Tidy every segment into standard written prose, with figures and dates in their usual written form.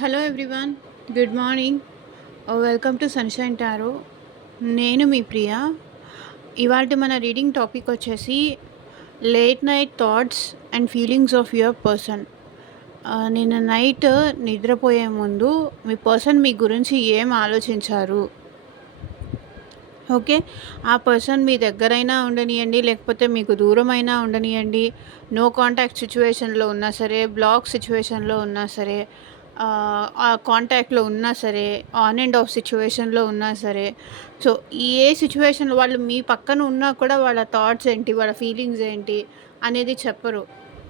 Hello everyone, good morning. Welcome to sunshine tarot. నేను మీ ప్రియ. ఇవాల్టి మన రీడింగ్ టాపిక్ వచ్చేసి late night thoughts and feelings of your person. నిన్న night నిద్రపోయే ముందు మీ పర్సన్ మీ గురించి ఏం ఆలోచించారు? ఓకే. ఆ పర్సన్ మీ దగ్గరైనా ఉండనియండి, లేకపోతే మీకు దూరమైనా ఉండనియండి, నో కాంటాక్ట్ సిచ్యువేషన్‌లో ఉన్నా సరే, బ్లాక్ సిచ్యువేషన్‌లో ఉన్నా సరే, ఆ కాంటాక్ట్‌లో ఉన్నా సరే, ఆన్ అండ్ ఆఫ్ సిచ్యువేషన్‌లో ఉన్నా సరే. సో, ఏ సిచ్యువేషన్‌లో వాళ్ళు మీ పక్కన ఉన్నా కూడా వాళ్ళ థాట్స్ ఏంటి, వాళ్ళ ఫీలింగ్స్ ఏంటి అనేది చెప్పరు.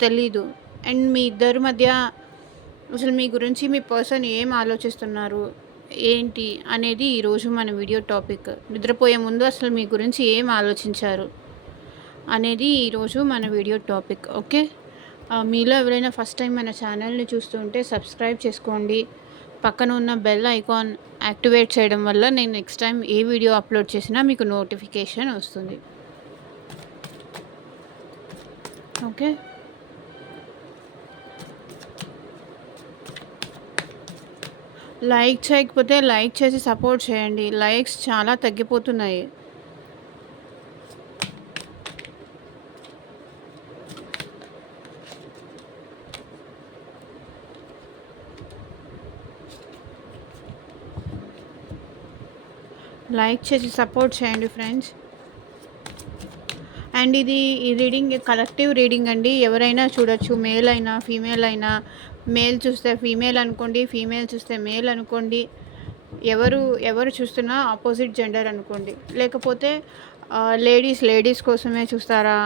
తెలీదు. అండ్ మీ ఇద్దరి మధ్య అసలు మీ గురించి మీ పర్సన్ ఏం ఆలోచిస్తున్నారు, ఏంటి అనేది ఈరోజు మన వీడియో టాపిక్. నిద్రపోయే ముందు అసలు మీ గురించి ఏం ఆలోచించారు అనేది ఈరోజు మన వీడియో టాపిక్. ఓకే. మీలో ఎవరైనా ఫస్ట్ టైం మన ఛానల్ని చూస్తుంటే సబ్స్క్రైబ్ చేసుకోండి. పక్కన ఉన్న బెల్ ఐకాన్ యాక్టివేట్ చేయడం వల్ల నేను నెక్స్ట్ టైం ఏ వీడియో అప్లోడ్ చేసినా మీకు నోటిఫికేషన్ వస్తుంది. ఓకే. లైక్ చేయకపోతే లైక్ చేసి సపోర్ట్ చేయండి. లైక్స్ చాలా తగ్గిపోతున్నాయి. లైక్ చేసి సపోర్ట్ చేయండి ఫ్రెండ్స్. అండ్ ఈ రీడింగ్ కలెక్టివ్ రీడింగ్ అండి. ఎవరైనా చూడొచ్చు, మేల్ అయినా ఫీమేల్ అయినా. మేల్ చూస్తే ఫీమేల్ అనుకోండి, ఫీమేల్ చూస్తే మేల్ అనుకోండి. ఎవరు ఎవరు చూస్తున్నా ఆపోజిట్ జెండర్ అనుకోండి. లేకపోతే లేడీస్ కోసమే చూస్తారా,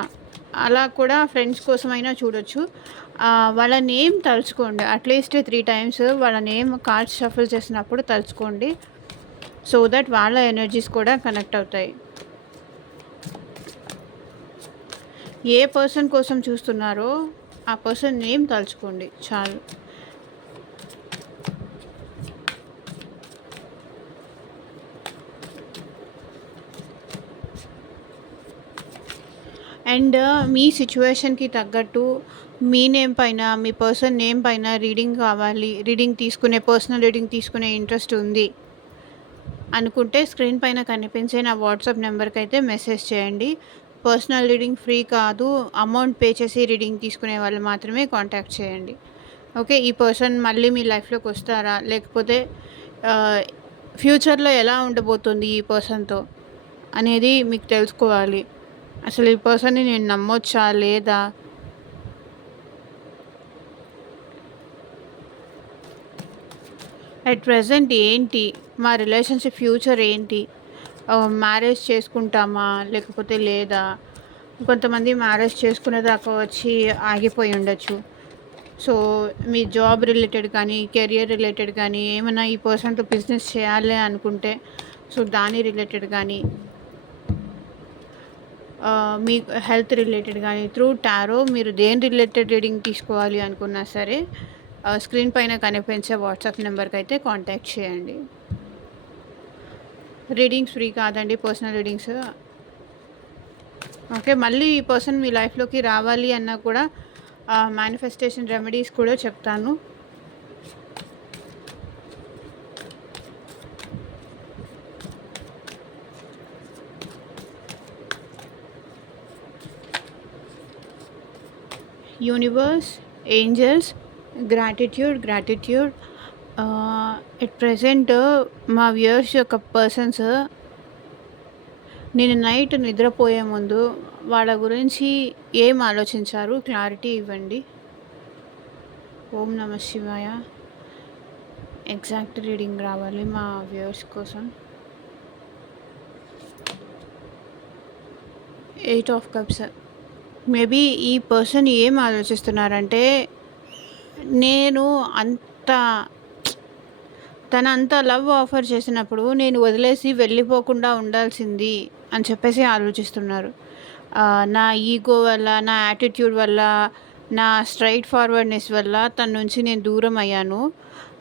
అలా కూడా ఫ్రెండ్స్ కోసమైనా చూడొచ్చు. వాళ్ళ నేమ్ తలుచుకోండి. అట్లీస్ట్ 3 టైమ్స్ వాళ్ళ నేమ్ కార్డ్స్ షఫుల్ చేసినప్పుడు తలుచుకోండి. సో దట్ వాళ్ళ ఎనర్జీస్ కూడా కనెక్ట్ అవుతాయి. ఏ పర్సన్ కోసం చూస్తున్నారో ఆ పర్సన్ నేమ్ తలుచుకోండి చాలు. అండ్ మీ సిచ్యువేషన్కి తగ్గట్టు మీ నేమ్ పైన, మీ పర్సన్ నేమ్ పైన రీడింగ్ కావాలి, రీడింగ్ తీసుకునే, పర్సనల్ రీడింగ్ తీసుకునే ఇంట్రెస్ట్ ఉంది అనుకుంటే స్క్రీన్ పైన కనిపించే నా వాట్సాప్ నెంబర్కి అయితే మెసేజ్ చేయండి. పర్సనల్ రీడింగ్ ఫ్రీ కాదు. అమౌంట్ పే చేసి రీడింగ్ తీసుకునే వాళ్ళు మాత్రమే కాంటాక్ట్ చేయండి. ఓకే. ఈ పర్సన్ మళ్ళీ మీ లైఫ్లోకి వస్తారా, లేకపోతే ఫ్యూచర్లో ఎలా ఉండబోతుంది ఈ పర్సన్తో అనేది మీకు తెలుసుకోవాలి. అసలు ఈ పర్సన్ని నేను నమ్మొచ్చా లేదా? అట్ ప్రెజెంట్ ఏంటి మా రిలేషన్షిప్, ఫ్యూచర్ ఏంటి? మ్యారేజ్ చేసుకుంటామా లేకపోతే లేదా? కొంతమంది మ్యారేజ్ చేసుకునేదాకా వచ్చి ఆగిపోయి ఉండొచ్చు. సో మీ జాబ్ రిలేటెడ్ కానీ, కెరియర్ రిలేటెడ్ కానీ, ఏమైనా ఈ పర్సన్తో బిజినెస్ చేయాలి అనుకుంటే సో దాని రిలేటెడ్ కానీ, మీ హెల్త్ రిలేటెడ్ కానీ, త్రూ టారో మీరు దేని రిలేటెడ్ రీడింగ్ తీసుకోవాలి అనుకున్నా సరే స్క్రీన్ పైన కనిపించే వాట్సాప్ నెంబర్కి అయితే కాంటాక్ట్ చేయండి. రీడింగ్స్ ఫ్రీ కాదండి, పర్సనల్ రీడింగ్స్. ఓకే. మళ్ళీ ఈ పర్సన్ మీ లైఫ్లోకి రావాలి అన్నా కూడా మేనిఫెస్టేషన్ రెమెడీస్ కూడా చెప్తాను. Universe, angels, gratitude. At present మా వ్యూయర్స్ యొక్క పర్సన్స్ నేను నైట్ నిద్రపోయే ముందు వాళ్ళ గురించి ఏం ఆలోచించారు క్లారిటీ ఇవ్వండి. ఓం నమ శివాయ. ఎగ్జాక్ట్ రీడింగ్ రావాలి మా వ్యూయర్స్ కోసం. 8 ఆఫ్ కప్స్. మేబీ ఈ పర్సన్ ఏం ఆలోచిస్తున్నారంటే, నేను అంత తన అంత లవ్ ఆఫర్ చేసినప్పుడు నేను వదిలేసి వెళ్ళిపోకుండా ఉండాల్సింది అని చెప్పేసి ఆలోచిస్తున్నారు. నా ఈగో వల్ల, నా యాటిట్యూడ్ వల్ల, నా స్ట్రైట్ ఫార్వర్డ్నెస్ వల్ల తన నుంచి నేను దూరం అయ్యాను.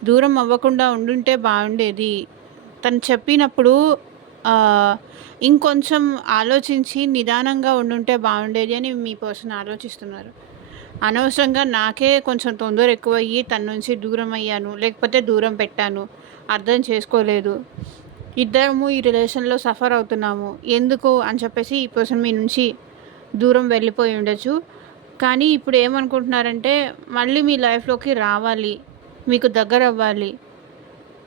దూరం అవ్వకుండా ఉండుంటే బాగుండేది. తను చెప్పినప్పుడు ఇంకొంచెం ఆలోచించి నిదానంగా ఉండుంటే బాగుండేది అని మీ పర్సన్ ఆలోచిస్తున్నారు. అనవసరంగా నాకే కొంచెం తొందర ఎక్కువయ్యి తన నుంచి దూరం అయ్యాను, లేకపోతే దూరం పెట్టాను. అర్థం చేసుకోలేదు. ఇద్దరము ఈ రిలేషన్‌లో సఫర్ అవుతున్నాము. ఎందుకు అని చెప్పేసి ఈ పర్సన్ మీ నుంచి దూరం వెళ్ళిపోయి ఉండొచ్చు. కానీ ఇప్పుడు ఏమనుకుంటున్నారంటే మళ్ళీ మీ లైఫ్‌లోకి రావాలి, మీకు దగ్గరవ్వాలి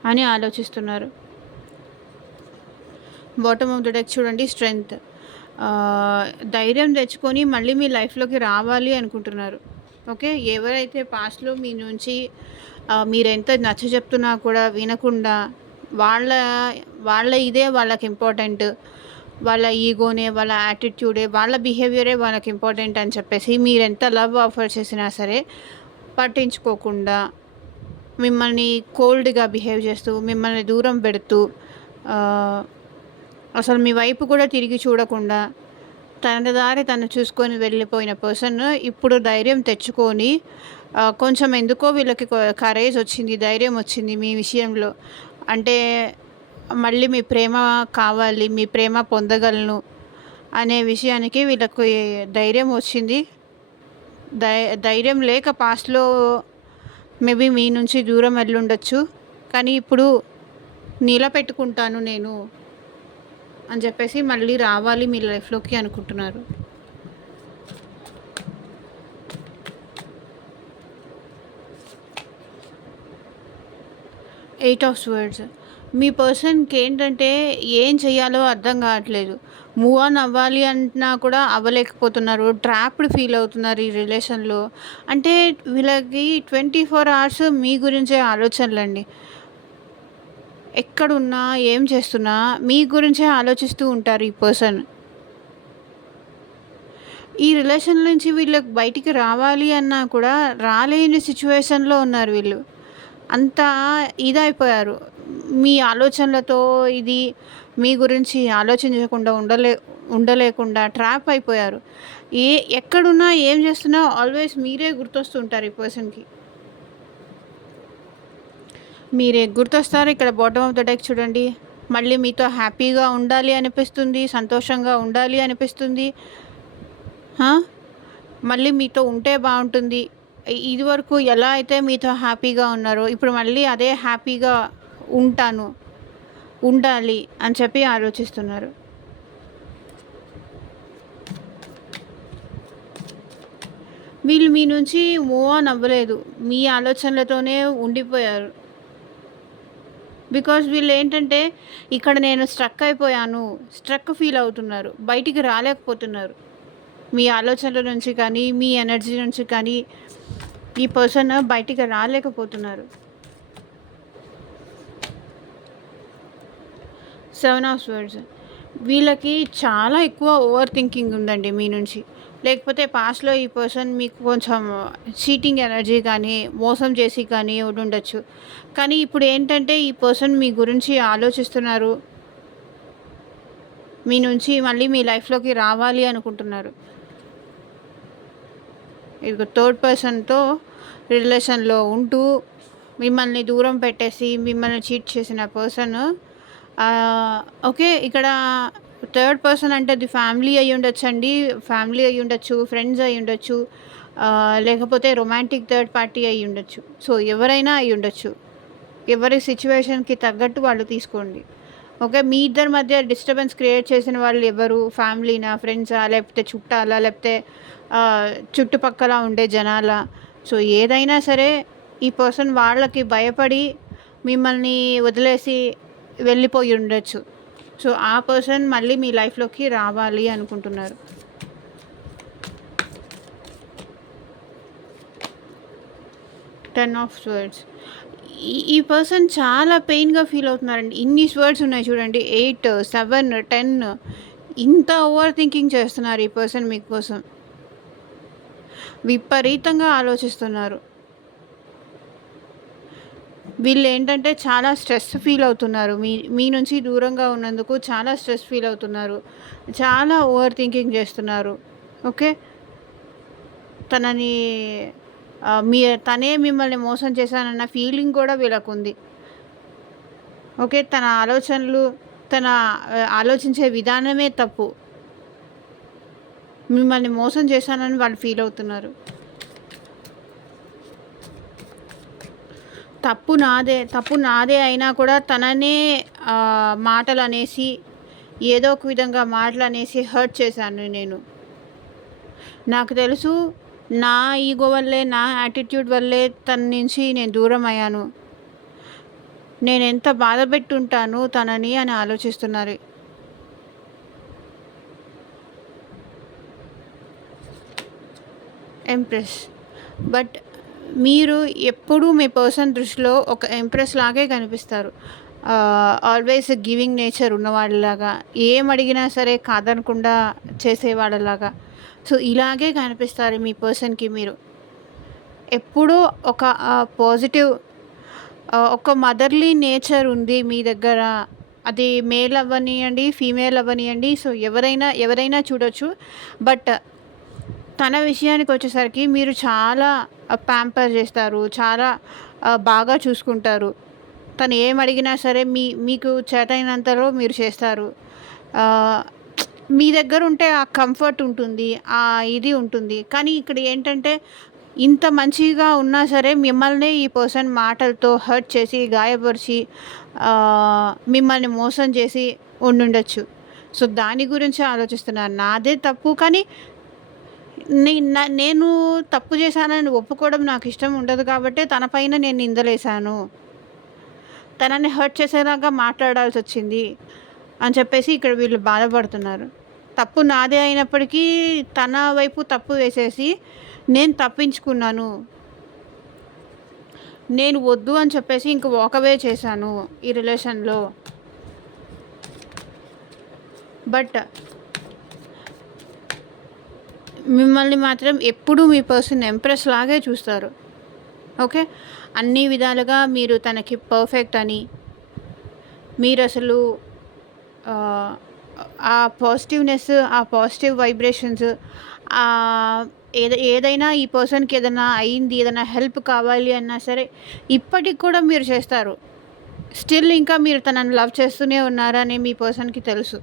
అని ఆలోచిస్తున్నారు. బాటమ్ ఆఫ్ ద డెక్ చూడండి, స్ట్రెంగ్త్. ధైర్యం తెచ్చుకొని మళ్ళీ మీ లైఫ్‌లోకి రావాలి అనుకుంటున్నారు. ఓకే. ఎవరైతే పాస్ట్‌లో మీ నుంచి మీరెంత నచ్చచెప్తున్నా కూడా వినకుండా వాళ్ళ వాళ్ళ ఇదే వాళ్ళకి ఇంపార్టెంట్. వాళ్ళ ఈగోనే, వాళ్ళ యాటిట్యూడే, వాళ్ళ బిహేవియరే వాళ్ళకి ఇంపార్టెంట్ అని చెప్పేసి మీరెంత లవ్ ఆఫర్ చేసినా సరే పట్టించుకోకుండా మిమ్మల్ని కోల్డ్‌గా బిహేవ్ చేస్తూ, మిమ్మల్ని దూరం పెడుతూ, అసలు మీ వైపు కూడా తిరిగి చూడకుండా తన దారి తను చూసుకొని వెళ్ళిపోయిన పర్సన్ ఇప్పుడు ధైర్యం తెచ్చుకొని కొంచెం ఎందుకో వీళ్ళకి కరేజ్ వచ్చింది, ధైర్యం వచ్చింది మీ విషయంలో. అంటే మళ్ళీ మీ ప్రేమ కావాలి, మీ ప్రేమ పొందగలను అనే విషయానికి వీళ్ళకి ధైర్యం వచ్చింది. ధైర్యం లేక పాస్ట్‌లో మేబీ మీ నుంచి దూరం వెళ్ళుండొచ్చు. కానీ ఇప్పుడు నిలబెట్టుకుంటాను నేను అని చెప్పేసి మళ్ళీ రావాలి మీ లైఫ్‌లోకి అనుకుంటున్నారు. Eight of swords. మీ పర్సన్‌కి ఏంటంటే ఏం చేయాలో అర్థం కావట్లేదు. మూవ్ ఆన్ అవ్వాలి అన్నా కూడా అవ్వలేకపోతున్నారు. ట్రాప్డ్ ఫీల్ అవుతున్నారు ఈ రిలేషన్‌లో. అంటే వీళ్ళకి 24 అవర్స్ మీ గురించే ఆలోచనలండి. ఎక్కడున్నా, ఏం చేస్తున్నా మీ గురించే ఆలోచిస్తూ ఉంటారు ఈ పర్సన్. ఈ రిలేషన్ నుంచి వీళ్ళకి బయటికి రావాలి అన్నా కూడా రాలేని సిచ్యువేషన్‌లో ఉన్నారు వీళ్ళు. అంత ఇదైపోయారు. మీ ఆలోచనలతో ఇది మీ గురించి ఆలోచించకుండా ఉండలేకుండా ట్రాప్ అయిపోయారు. ఎక్కడున్నా, ఏం చేస్తున్నా ఆల్వేస్ మీరే గుర్తొస్తుంటారు ఈ పర్సన్‌కి. మీరే గుర్తొస్తారు. ఇక్కడ బాటమ్ ఆఫ్ ద డెక్ చూడండి. మళ్ళీ మీతో హ్యాపీగా ఉండాలి అనిపిస్తుంది, సంతోషంగా ఉండాలి అనిపిస్తుంది. మళ్ళీ మీతో ఉంటే బాగుంటుంది. ఇదివరకు ఎలా అయితే మీతో హ్యాపీగా ఉన్నారో ఇప్పుడు మళ్ళీ అదే హ్యాపీగా ఉంటాను, ఉండాలి అని చెప్పి ఆలోచిస్తున్నారు. వీళ్ళు మీ నుంచి మూవ్ ఆన్ అవ్వలేదు. మీ ఆలోచనలతోనే ఉండిపోయారు. బికాజ్ వీళ్ళు ఏంటంటే ఇక్కడ నేను స్ట్రక్ అయిపోయాను, స్ట్రక్ ఫీల్ అవుతున్నారు, బయటికి రాలేకపోతున్నారు. మీ ఆలోచనల నుంచి కానీ, మీ ఎనర్జీ నుంచి కానీ ఈ పర్సన్ బయటికి రాలేకపోతున్నారు. 7 ఆఫ్ స్వర్డ్స్. వీళ్ళకి చాలా ఎక్కువ ఓవర్ థింకింగ్ ఉందండి మీ నుంచి. లేకపోతే పాస్ట్‌లో ఈ పర్సన్ మీకు కొంచెం చీటింగ్ ఎనర్జీ కానీ, మోసం చేసి కానీ ఉండుండొచ్చు. కానీ ఇప్పుడు ఏంటంటే ఈ పర్సన్ మీ గురించి ఆలోచిస్తున్నారు. మీ నుంచి మళ్ళీ మీ లైఫ్‌లోకి రావాలి అనుకుంటున్నారు. ఇదిగో థర్డ్ పర్సన్‌తో రిలేషన్‌లో ఉంటూ మిమ్మల్ని దూరం పెట్టేసి మిమ్మల్ని చీట్ చేసిన పర్సన్ ఓకే. ఇక్కడ థర్డ్ పర్సన్ అంటే అది ఫ్యామిలీ అయ్యుండొచ్చండి. ఫ్యామిలీ అయ్యుండొచ్చు, ఫ్రెండ్స్ అయ్యుండొచ్చు, లేకపోతే రొమాంటిక్ థర్డ్ పార్టీ అయ్యుండొచ్చు. సో ఎవరైనా అయ్యుండొచ్చు. ఎవరి సిచ్యువేషన్‌కి తగ్గట్టు వాళ్ళు తీసుకోండి. ఓకే. మీ ఇద్దరి మధ్య డిస్టర్బెన్స్ క్రియేట్ చేసిన వాళ్ళు ఎవరు? ఫ్యామిలీనా? ఫ్రెండ్సా? లేకపోతే చుట్టాలా? లేకపోతే చుట్టుపక్కల ఉండే జనాలా? సో ఏదైనా సరే ఈ పర్సన్ వాళ్ళకి భయపడి మిమ్మల్ని వదిలేసి వెళ్ళిపోయి ఉండొచ్చు. సో ఆ పర్సన్ మళ్ళీ మీ లైఫ్‌లోకి రావాలి అనుకుంటున్నారు. Ten of swords. ఈ పర్సన్ చాలా పెయిన్‌గా ఫీల్ అవుతున్నారండి. ఇన్ని స్వర్డ్స్ ఉన్నాయి చూడండి. 8, 7, 10 ఇంత ఓవర్ థింకింగ్ చేస్తున్నారు ఈ పర్సన్ మీకోసం. విపరీతంగా ఆలోచిస్తున్నారు. వీళ్ళు ఏంటంటే చాలా స్ట్రెస్ ఫీల్ అవుతున్నారు. మీ నుంచి దూరంగా ఉన్నందుకు చాలా స్ట్రెస్ ఫీల్ అవుతున్నారు. చాలా ఓవర్ థింకింగ్ చేస్తున్నారు. ఓకే. తనని తనే మిమ్మల్ని మోసం చేశానన్న ఫీలింగ్ కూడా వీళ్ళకుంది. ఓకే. తన ఆలోచనలు, తన ఆలోచించే విధానమే తప్పు. మిమ్మల్ని మోసం చేశానని వాళ్ళు ఫీల్ అవుతున్నారు. తప్పు నాదే అయినా కూడా తననే మాటలనేసి, ఏదో ఒక విధంగా మాటలనేసి హర్ట్ చేశాను నేను. నాకు తెలుసు నా ఈగో వల్లే, నా యాటిట్యూడ్ వల్లే తన నుంచి నేను దూరమయ్యాను. నేనెంత బాధపెట్టుంటాను తనని అని ఆలోచిస్తున్నారు. ఎంప్రెస్. బట్ మీరు ఎప్పుడూ మీ పర్సన్ దృష్టిలో ఒక ఎంప్రెస్ లాగే కనిపిస్తారు. ఆల్వేస్ గివింగ్ నేచర్ ఉన్నవాళ్ళలాగా, ఏం అడిగినా సరే కాదనకుండా చేసేవాళ్ళలాగా. సో, ఇలాగే కనిపిస్తారు మీ పర్సన్‌కి మీరు. ఎప్పుడూ ఒక పాజిటివ్, ఒక మదర్లీ నేచర్ ఉంది మీ దగ్గర. అది మేల్ అవ్వనియండి, ఫీమేల్ అవ్వనియండి. సో, ఎవరైనా చూడొచ్చు. బట్ తన విషయానికొచ్చేసరికి మీరు చాలా ప్యాంపర్ చేస్తారు. చాలా బాగా చూసుకుంటారు. తను ఏమడిగినా సరే మీకు చేతనైనంతలో మీరు చేస్తారు. మీ దగ్గర ఉంటే ఆ కంఫర్ట్ ఉంటుంది. ఇది ఉంటుంది. కానీ ఇక్కడ ఏంటంటే, ఇంత మంచిగా ఉన్నా సరే మిమ్మల్నే ఈ పర్సన్ మాటలతో హర్ట్ చేసి, గాయపరిచి, మిమ్మల్ని మోసం చేసి ఉండుండొచ్చు. సో, దాని గురించి ఆలోచిస్తున్నాను. నాదే తప్పు, కానీ నేను తప్పు చేశానని ఒప్పుకోవడం నాకిష్టం ఉండదు కాబట్టే తన పైన నేను నిందలేశాను. తనని హర్ట్ చేసేలాగా మాట్లాడాల్సొచ్చింది అని చెప్పేసి ఇక్కడ వీళ్ళు బాధపడుతున్నారు. తప్పు నాదే అయినప్పటికీ తన వైపు తప్పు వేసేసి నేను తప్పించుకున్నాను. నేను వద్దు అని చెప్పేసి ఇంక వాక్ అవే చేశాను ఈ రిలేషన్‌లో. బట్ మిమ్మల్ని మాత్రం ఎప్పుడూ మీ పర్సన్ ఎంప్రెస్ లాగే చూస్తారు. ఓకే. అన్ని విధాలుగా మీరు తనకి పర్ఫెక్ట్ అని, మీరసలు ఆ పాజిటివ్‌నెస్, ఆ పాజిటివ్ వైబ్రేషన్స్, ఏదైనా ఈ పర్సన్‌కి ఏదైనా అయింది, ఏదైనా హెల్ప్ కావాలి అన్నా సరే ఇప్పటికి కూడా మీరు చేస్తారు. స్టిల్ ఇంకా మీరు తనని లవ్ చేస్తూనే ఉన్నారని మీ పర్సన్‌కి తెలుసు.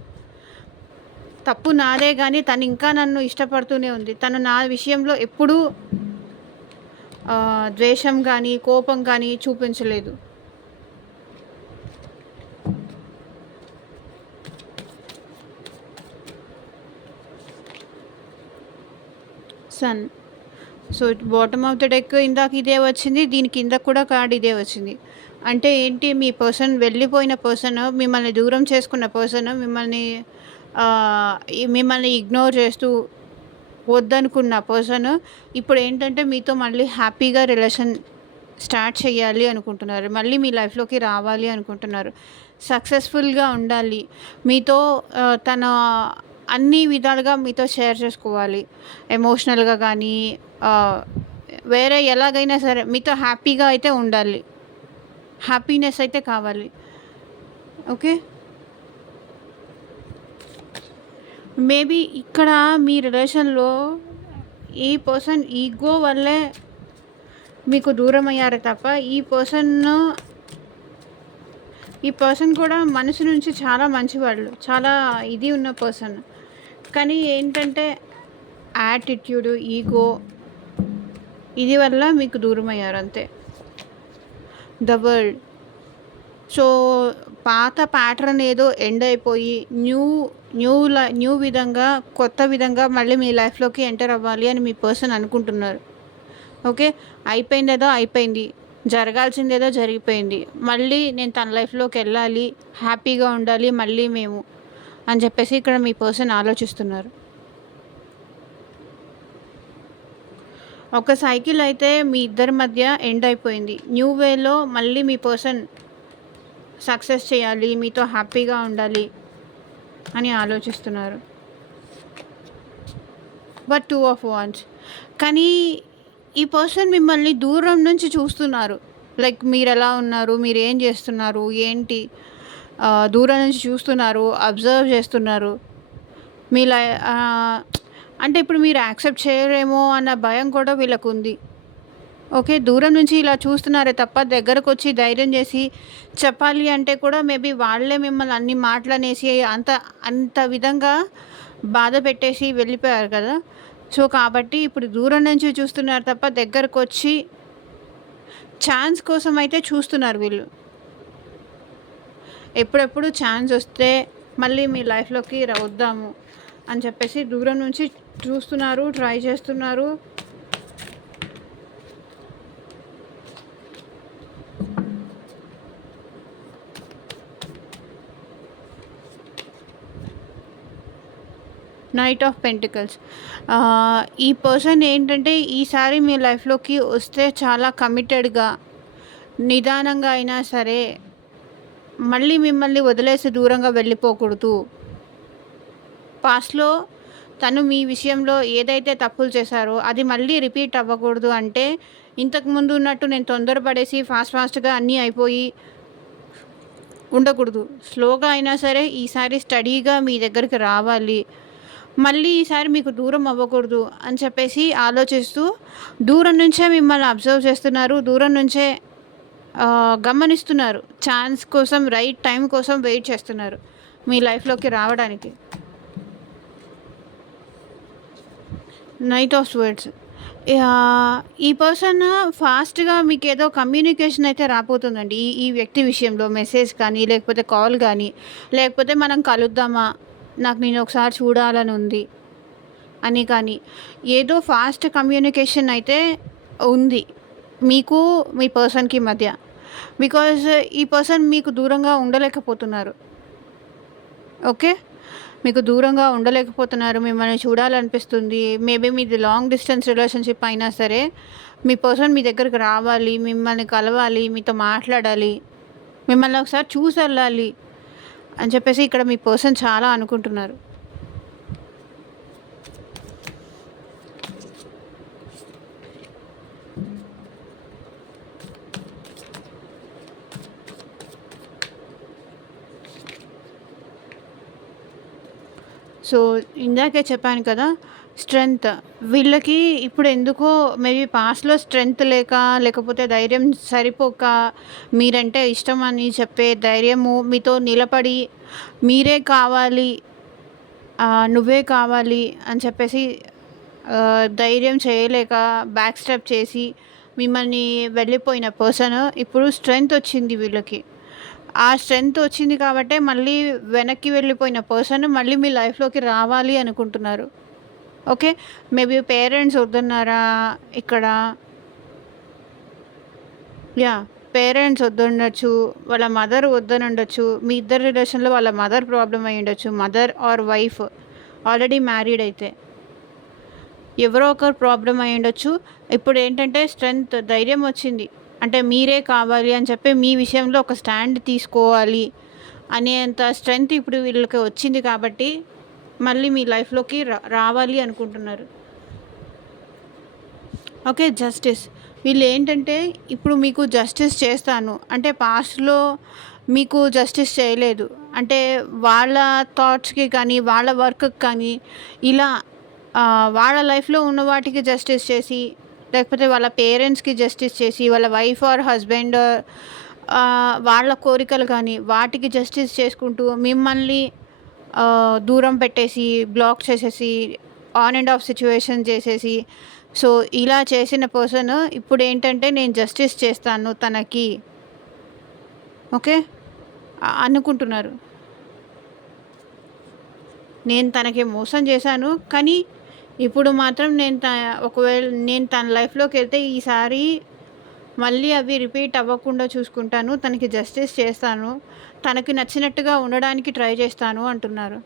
తప్పు నాదే గానీ తను ఇంకా నన్ను ఇష్టపడుతూనే ఉంది. తను నా విషయంలో ఎప్పుడూ ద్వేషం గానీ, కోపం గానీ చూపించలేదు. Sun. So, bottom of the deck ఇందాక ఇదే వచ్చింది. దీని కింద కూడా కార్డ్ ఇదే వచ్చింది. అంటే ఏంటి, మీ పర్సన్ వెళ్ళిపోయిన పర్సన్, మిమ్మల్ని దూరం చేసుకున్న పర్సన్, మిమ్మల్ని ఇగ్నోర్ చేస్తూ వద్దనుకున్న పర్సన్ ఇప్పుడు ఏంటంటే మీతో మళ్ళీ హ్యాపీగా రిలేషన్ స్టార్ట్ చేయాలి అనుకుంటున్నారు. మళ్ళీ మీ లైఫ్‌లోకి రావాలి అనుకుంటున్నారు. సక్సెస్‌ఫుల్‌గా ఉండాలి. మీతో తన అన్ని విధాలుగా మీతో షేర్ చేసుకోవాలి. ఎమోషనల్‌గా కానీ, వేరే ఎలాగైనా సరే మీతో హ్యాపీగా అయితే ఉండాలి. హ్యాపీనెస్ అయితే కావాలి. ఓకే. మేబీ ఇక్కడ మీ రిలేషన్‌లో ఈ పర్సన్ ఈగో వల్లే మీకు దూరమయ్యారు తప్ప, ఈ పర్సన్ కూడా మనసు నుంచి చాలా మంచివాళ్ళు. చాలా ఇది ఉన్న పర్సన్. కానీ ఏంటంటే యాటిట్యూడ్, ఈగో ఇది వల్ల మీకు దూరమయ్యారు అంతే. The world. సో, పాత ప్యాటర్న్ ఏదో ఎండ్ అయిపోయి న్యూ విధంగా, కొత్త విధంగా మళ్ళీ మీ లైఫ్‌లోకి ఎంటర్ అవ్వాలి అని మీ పర్సన్ అనుకుంటున్నారు. ఓకే. అయిపోయిందేదో అయిపోయింది. జరగాల్సిందేదో జరిగిపోయింది. మళ్ళీ నేను తన లైఫ్‌లోకి వెళ్ళాలి, హ్యాపీగా ఉండాలి మళ్ళీ మేము అని చెప్పేసి ఇక్కడ మీ పర్సన్ ఆలోచిస్తున్నారు. ఒక సైకిల్ అయితే మీ ఇద్దరి మధ్య ఎండ్ అయిపోయింది. న్యూ వేలో మళ్ళీ మీ పర్సన్ సక్సెస్ చేయాలి, మీతో హ్యాపీగా ఉండాలి అని ఆలోచిస్తున్నారు. But 2 of wands. కానీ ఈ పర్సన్ మిమ్మల్ని దూరం నుంచి చూస్తున్నారు. లైక్ మీరెలా ఉన్నారు, మీరేం చేస్తున్నారు, ఏంటి, దూరం నుంచి చూస్తున్నారు, అబ్జర్వ్ చేస్తున్నారు. మీ అంటే ఇప్పుడు మీరు యాక్సెప్ట్ చేయరేమో అన్న భయం కూడా వీళ్ళకుంది. ఓకే. దూరం నుంచి ఇలా చూస్తున్నారే తప్ప దగ్గరకొచ్చి ధైర్యం చేసి చెప్పాలి అంటే కూడా మేబీ వాళ్ళే మిమ్మల్ని అన్ని మాటలనేసి అంత విధంగా బాధ పెట్టేసి వెళ్ళిపోయారు కదా! సో, కాబట్టి ఇప్పుడు దూరం నుంచి చూస్తున్నారు తప్ప దగ్గరకొచ్చి ఛాన్స్ కోసం అయితే చూస్తున్నారు వీళ్ళు. ఎప్పుడెప్పుడు ఛాన్స్ వస్తే మళ్ళీ మీ లైఫ్‌లోకి వద్దాము అని చెప్పేసి దూరం నుంచి చూస్తున్నారు, ట్రై చేస్తున్నారు. Knight of pentacles. ఈ పర్సన్ ఏంటంటే ఈసారి మీ లైఫ్‌లోకి వస్తే చాలా కమిటెడ్‌గా, నిదానంగా అయినా సరే మళ్ళీ మిమ్మల్ని వదిలేసి దూరంగా వెళ్ళిపోకూడదు. పాస్ట్‌లో తను మీ విషయంలో ఏదైతే తప్పులు చేశారో అది మళ్ళీ రిపీట్ అవ్వకూడదు అంటే, ఇంతకుముందు ఉన్నట్టు నేను తొందరపడేసి ఫాస్ట్‌గా అన్నీ అయిపోయి ఉండకూడదు. స్లోగా అయినా సరే ఈసారి స్టడీగా మీ దగ్గరికి రావాలి. మళ్ళీ ఈసారి మీకు దూరం అవ్వకూడదు అని చెప్పేసి ఆలోచిస్తూ దూరం నుంచే మిమ్మల్ని అబ్జర్వ్ చేస్తున్నారు. దూరం నుంచే గమనిస్తున్నారు. ఛాన్స్ కోసం, రైట్ టైం కోసం వెయిట్ చేస్తున్నారు మీ లైఫ్‌లోకి రావడానికి. Knight of swords. ఈ పర్సన్ ఫాస్ట్‌గా మీకేదో కమ్యూనికేషన్ అయితే రాబోతుందండి. ఈ ఈ వ్యక్తి విషయంలో మెసేజ్ కానీ, లేకపోతే కాల్ కానీ, లేకపోతే మనం కలుద్దామా? నాకు నేను ఒకసారి చూడాలని ఉంది అని కానీ, ఏదో ఫాస్ట్ కమ్యూనికేషన్ అయితే ఉంది మీకు మీ పర్సన్‌కి మధ్య. బికాజ్ ఈ పర్సన్ మీకు దూరంగా ఉండలేకపోతున్నారు. ఓకే. మీకు దూరంగా ఉండలేకపోతున్నారు. మిమ్మల్ని చూడాలనిపిస్తుంది. మేబీ మీది లాంగ్ డిస్టెన్స్ రిలేషన్‌షిప్ అయినా సరే, మీ పర్సన్ మీ దగ్గరికి రావాలి, మిమ్మల్ని కలవాలి, మీతో మాట్లాడాలి, మిమ్మల్ని ఒకసారి చూసి వెళ్ళాలి అని చెప్పేసి ఇక్కడ మీ పర్సన్ చాలా అనుకుంటున్నారు. సో, ఇందాకే చెప్పాను కదా! స్ట్రెంగ్త్. వీళ్ళకి ఇప్పుడు ఎందుకో మేబీ పాస్ట్‌లో స్ట్రెంగ్త్ లేక, లేకపోతే ధైర్యం సరిపోక, మీరంటే ఇష్టమని చెప్పే ధైర్యము మీతో నిలబడి, మీరే కావాలి, నువ్వే కావాలి అని చెప్పేసి ధైర్యం చేయలేక బ్యాక్ స్టెప్ చేసి మిమ్మల్ని వెళ్ళిపోయిన పర్సన్ ఇప్పుడు స్ట్రెంగ్త్ వచ్చింది వీళ్ళకి. ఆ స్ట్రెంగ్త్ వచ్చింది కాబట్టే మళ్ళీ వెనక్కి వెళ్ళిపోయిన పర్సన్ మళ్ళీ మీ లైఫ్‌లోకి రావాలి అనుకుంటున్నారు. ఓకే. మేబీ పేరెంట్స్ వద్దన్నారా ఇక్కడ? యాహ్! పేరెంట్స్ వద్దుండొచ్చు. వాళ్ళ మదర్ వద్దనుండొచ్చు. మీ ఇద్దరి రిలేషన్‌లో వాళ్ళ మదర్ ప్రాబ్లమ్ అయ్యుండొచ్చు. Mother or wife already married అయితే. ఎవరో ఒకరు ప్రాబ్లమ్ అయ్యుండొచ్చు. ఇప్పుడేంటంటే స్ట్రెంగ్త్, ధైర్యం వచ్చింది. అంటే మీరే కావాలి అని చెప్పి మీ విషయంలో ఒక స్టాండ్ తీసుకోవాలి అనేంత స్ట్రెంగ్త్ ఇప్పుడు వీళ్ళకి వచ్చింది కాబట్టి మళ్ళీ మీ లైఫ్‌లోకి రావాలి అనుకుంటున్నారు. ఓకే. జస్టిస్. వీళ్ళేంటంటే ఇప్పుడు మీకు జస్టిస్ చేస్తాను అంటే పాస్ట్‌లో మీకు జస్టిస్ చేయలేదు. అంటే వాళ్ళ థాట్స్‌కి కానీ, వాళ్ళ వర్క్‌కి కానీ ఇలా వాళ్ళ లైఫ్‌లో ఉన్న వాటికి జస్టిస్ చేసి, లేకపోతే వాళ్ళ పేరెంట్స్‌కి జస్టిస్ చేసి, వాళ్ళ వైఫ్ ఆర్ హస్బెండ్ వాళ్ళ కోరికలు కానీ వాటికి జస్టిస్ చేసుకుంటూ మిమ్మల్ని దూరం పెట్టేసి, బ్లాక్ చేసేసి, ఆన్ అండ్ ఆఫ్ సిట్యుయేషన్ చేసేసి, సో ఇలా చేసిన పర్సన్ ఇప్పుడేంటంటే నేను జస్టిస్ చేస్తాను తనకి. ఓకే. అనుకుంటున్నారు. నేను తనకి మోసం చేశాను. కానీ ఇప్పుడు మాత్రం ఒకవేళ నేను తన లైఫ్‌లోకెళ్తే ఈసారి మళ్ళీ అవి రిపీట్ అవ్వకుండా చూసుకుంటాను. తనకి జస్టిస్ చేస్తాను. తనకి నచ్చినట్టుగా ఉండడానికి ట్రై చేస్తాను అంటున్నారు.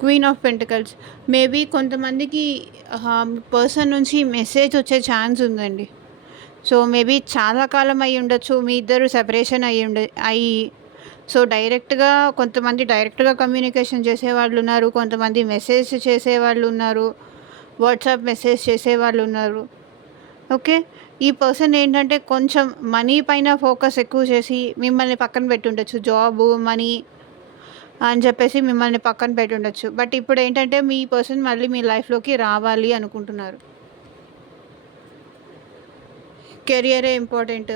Queen of pentacles. మేబీ కొంతమందికి పర్సన్ నుంచి మెసేజ్ వచ్చే ఛాన్స్ ఉందండి. సో మేబీ చాలా కాలం అయ్యి ఉండొచ్చు. మీ ఇద్దరు సెపరేషన్ అయ్యి సో కొంతమంది డైరెక్ట్‌గా కమ్యూనికేషన్ చేసేవాళ్ళు ఉన్నారు. కొంతమంది మెసేజ్ చేసేవాళ్ళు ఉన్నారు. వాట్సాప్ మెసేజ్ చేసేవాళ్ళు ఉన్నారు. ఓకే. ఈ పర్సన్ ఏంటంటే కొంచెం మనీ పైన ఫోకస్ ఎక్కువ చేసి మిమ్మల్ని పక్కన పెట్టుండొచ్చు. జాబు, మనీ అని చెప్పేసి మిమ్మల్ని పక్కన పెట్టుండొచ్చు. బట్ ఇప్పుడేంటంటే మీ పర్సన్ మళ్ళీ మీ లైఫ్‌లోకి రావాలి అనుకుంటున్నారు. కెరియరే ఇంపార్టెంట్.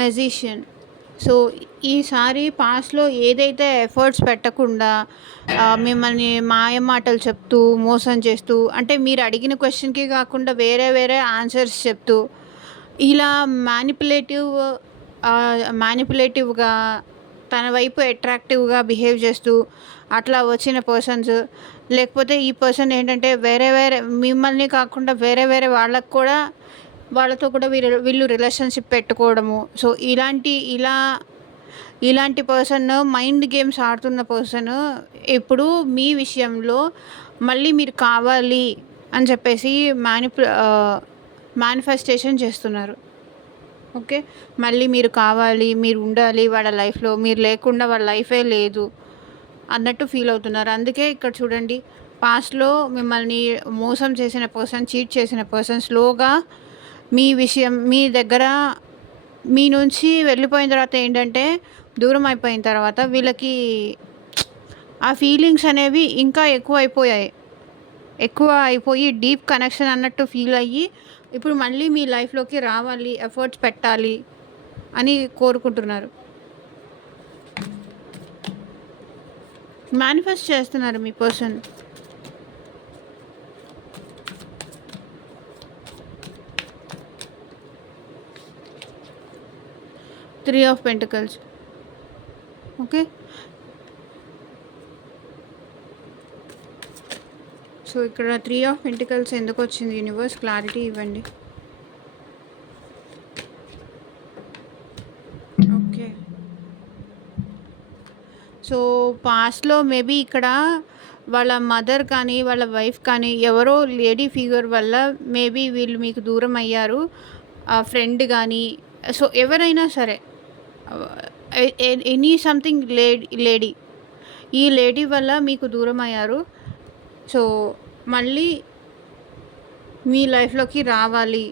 మెజిషియన్. సో, ఈసారి పాస్ట్‌లో ఏదైతే ఎఫర్ట్స్ పెట్టకుండా మిమ్మల్ని మాయమాటలు చెప్తూ, మోసం చేస్తూ, అంటే మీరు అడిగిన క్వెషన్‌కి కాకుండా వేరే వేరే ఆన్సర్స్ చెప్తూ, ఇలా మ్యానిపులేటివ్‌గా తన వైపు అట్రాక్టివ్‌గా బిహేవ్ చేస్తూ అట్లా వచ్చిన పర్సన్స్, లేకపోతే ఈ పర్సన్ ఏంటంటే వేరే వేరే మిమ్మల్ని కాకుండా వేరే వేరే వాళ్ళతో కూడా వీళ్ళు రిలేషన్‌షిప్ పెట్టుకోవడము. సో, ఇలాంటి పర్సన్, మైండ్ గేమ్స్ ఆడుతున్న పర్సన్ ఇప్పుడు మీ విషయంలో మళ్ళీ మీరు కావాలి అని చెప్పేసి మేనిఫెస్టేషన్ చేస్తున్నారు. ఓకే. మళ్ళీ మీరు కావాలి, మీరు ఉండాలి వాళ్ళ లైఫ్‌లో, మీరు లేకుండా వాళ్ళ లైఫే లేదు అన్నట్టు ఫీల్ అవుతున్నారు. అందుకే ఇక్కడ చూడండి, పాస్ట్‌లో మిమ్మల్ని మోసం చేసిన పర్సన్, చీట్ చేసిన పర్సన్ స్లోగా మీ దగ్గర మీ నుంచి వెళ్ళిపోయిన తర్వాత ఏంటంటే, దూరం అయిపోయిన తర్వాత వీళ్ళకి ఆ ఫీలింగ్స్ అనేవి ఇంకా ఎక్కువ అయిపోయి డీప్ కనెక్షన్ అన్నట్టు ఫీల్ అయ్యి, ఇప్పుడు మళ్ళీ మీ లైఫ్‌లోకి రావాలి, ఎఫర్ట్స్ పెట్టాలి అని కోరుకుంటున్నారు. మేనిఫెస్ట్ చేస్తున్నారు మీ person. Three of pentacles. Okay. So, ఇక్కడ త్రీ ఆఫ్ పెంటికల్స్ ఎందుకు వచ్చింది? యూనివర్స్ క్లారిటీ ఇవ్వండి. ఓకే. సో, పాస్ట్‌లో మేబీ ఇక్కడ వాళ్ళ మదర్ కానీ, వాళ్ళ వైఫ్ కానీ ఎవరో లేడీ ఫిగర్ వల్ల మేబీ వీళ్ళు మీకు దూరం అయ్యారు. ఫ్రెండ్ కానీ, సో ఎవరైనా సరే, ఎనీ సంథింగ్ లేడీ, ఈ లేడీ వల్ల మీకు దూరం అయ్యారు. సో, మళ్ళీ మీ లైఫ్‌లోకి రావాలి.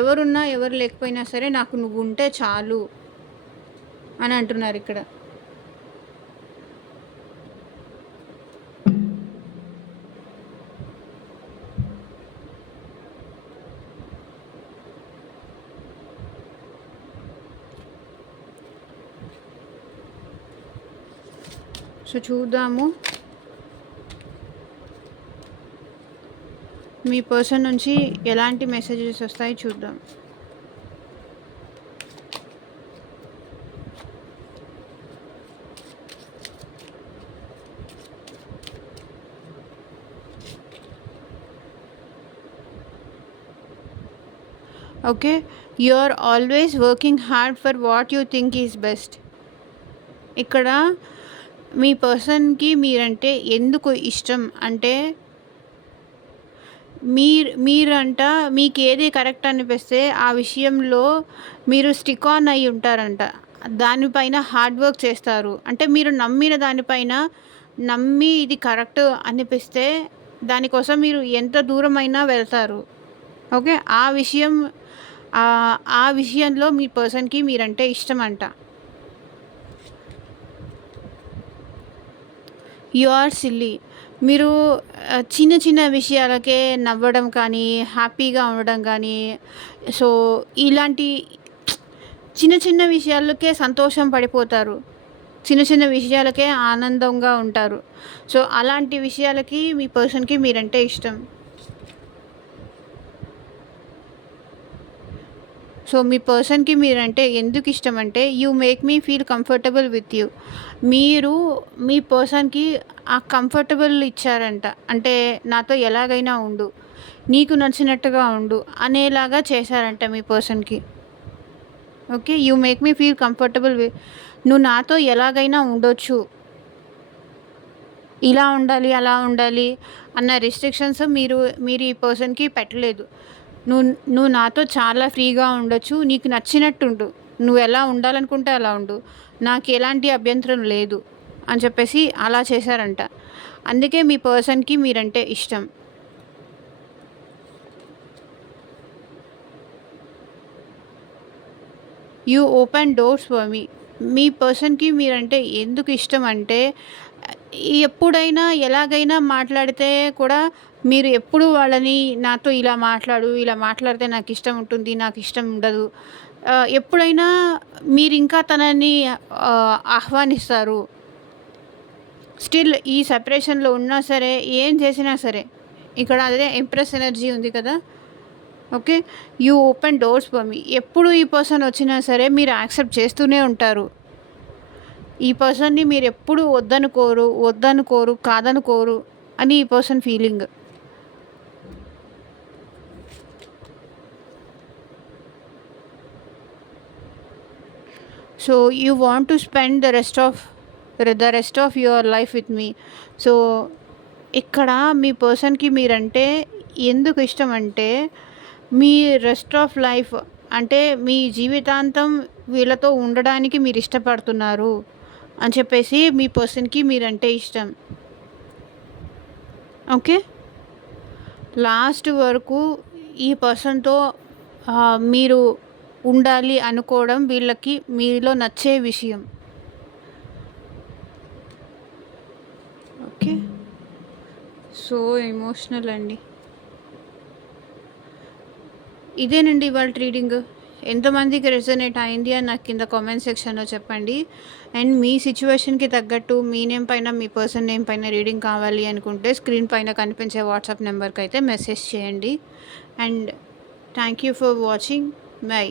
ఎవరున్నా, ఎవరు లేకపోయినా సరే నాకు నువ్వు ఉంటే చాలు అని అంటున్నారు ఇక్కడ. సో, చూద్దాము మీ పర్సన్ నుంచి ఎలాంటి మెసేజెస్ వస్తాయి చూద్దాం. Okay. You are always working hard for what you think is best. ఇక్కడ మీ పర్సన్‌కి మీరంటే ఎందుకు ఇష్టం అంటే, మీరంట మీకేది కరెక్ట్ అనిపిస్తే ఆ విషయంలో మీరు స్టిక్ ఆన్ అయ్యి ఉంటారంట. దానిపైన హార్డ్ వర్క్ చేస్తారు. అంటే మీరు నమ్మిన దానిపైన ఇది కరెక్ట్ అనిపిస్తే దానికోసం మీరు ఎంత దూరమైనా వెళ్తారు. ఓకే. ఆ విషయంలో మీ పర్సన్‌కి మీరంటే ఇష్టమంట. You are silly. మీరు చిన్న చిన్న విషయాలకే నవ్వడం కానీ, హ్యాపీగా ఉండడం కానీ, సో ఇలాంటి చిన్న చిన్న విషయాలకే సంతోషం పడిపోతారు. చిన్న చిన్న విషయాలకే ఆనందంగా ఉంటారు. సో, అలాంటి విషయాలకి మీ పర్సన్‌కి మీరంటే ఇష్టం. సో, మీ పర్సన్‌కి మీరంటే ఎందుకు ఇష్టం అంటే, you make me feel comfortable with you. మీరు మీ పర్సన్‌కి ఆ కంఫర్టబుల్ ఇచ్చారంట. అంటే నాతో ఎలాగైనా ఉండు, నీకు నచ్చినట్టుగా ఉండు అనేలాగా చేశారంట మీ పర్సన్‌కి. Okay. You make me feel comfortable నువ్వు నాతో ఎలాగైనా ఉండొచ్చు. ఇలా ఉండాలి, అలా ఉండాలి అన్న రిస్ట్రిక్షన్స్ మీరు ఈ పర్సన్‌కి పెట్టలేదు. నువ్వు నాతో చాలా ఫ్రీగా ఉండొచ్చు. నీకు నచ్చినట్టుండు. నువ్వు ఎలా ఉండాలనుకుంటే అలా ఉండు. నాకు ఎలాంటి అభ్యంతరం లేదు అని చెప్పేసి అలా చేశారంట. అందుకే మీ పర్సన్‌కి మీరంటే ఇష్టం. You open doors for me. మీ పర్సన్‌కి మీరంటే ఎందుకు ఇష్టం అంటే, ఎప్పుడైనా ఎలాగైనా మాట్లాడితే కూడా మీరు ఎప్పుడు వాళ్ళని నాతో ఇలా మాట్లాడు, ఇలా మాట్లాడితే నాకు ఇష్టం ఉంటుంది, నాకు ఇష్టం ఉండదు, ఎప్పుడైనా మీరింకా తనని ఆహ్వానిస్తారు. స్టిల్ ఈ సెపరేషన్‌లో ఉన్నా సరే, ఏం చేసినా సరే, ఇక్కడ అదే ఎంప్రెస్ ఎనర్జీ ఉంది కదా! Okay. You open doors for మీ. ఎప్పుడు ఈ పర్సన్ వచ్చినా సరే మీరు యాక్సెప్ట్ చేస్తూనే ఉంటారు. ఈ పర్సన్‌ని మీరెప్పుడు వద్దనుకోరు, కాదనుకోరు అని ఈ person feeling. So, you want to spend the rest of your life with me. So, ఇక్కడ మీ పర్సన్‌కి మీరంటే ఎందుకు ఇష్టమంటే, మీ రెస్ట్ ఆఫ్ లైఫ్ అంటే మీ జీవితాంతం వీళ్ళతో ఉండడానికి మీరిష్టపడుతున్నారు అని చెప్పేసి మీ పర్సన్‌కి మీరంటే ఇష్టం. ఓకే. లాస్ట్ వరకు ఈ పర్సన్‌తో మీరు ఉండాలి అనుకోవడం వీళ్ళకి మీలో నచ్చే విషయం. ఓకే. సో ఎమోషనల్ అండి. ఇదేనండి ఇవాల్టి రీడింగ్. ఎంతమందికి రెజొనేట్ అయింది అని నాకు కింద కామెంట్ సెక్షన్‌లో చెప్పండి. అండ్ మీ సిట్యుయేషన్‌కి తగ్గట్టు మీ నేమ్ పైన, మీ పర్సన్ నేమ్ పైన రీడింగ్ కావాలి అనుకుంటే స్క్రీన్ పైన కనిపించే వాట్సాప్ నెంబర్‌కైతే మెసేజ్ చేయండి. And thank you for watching. By.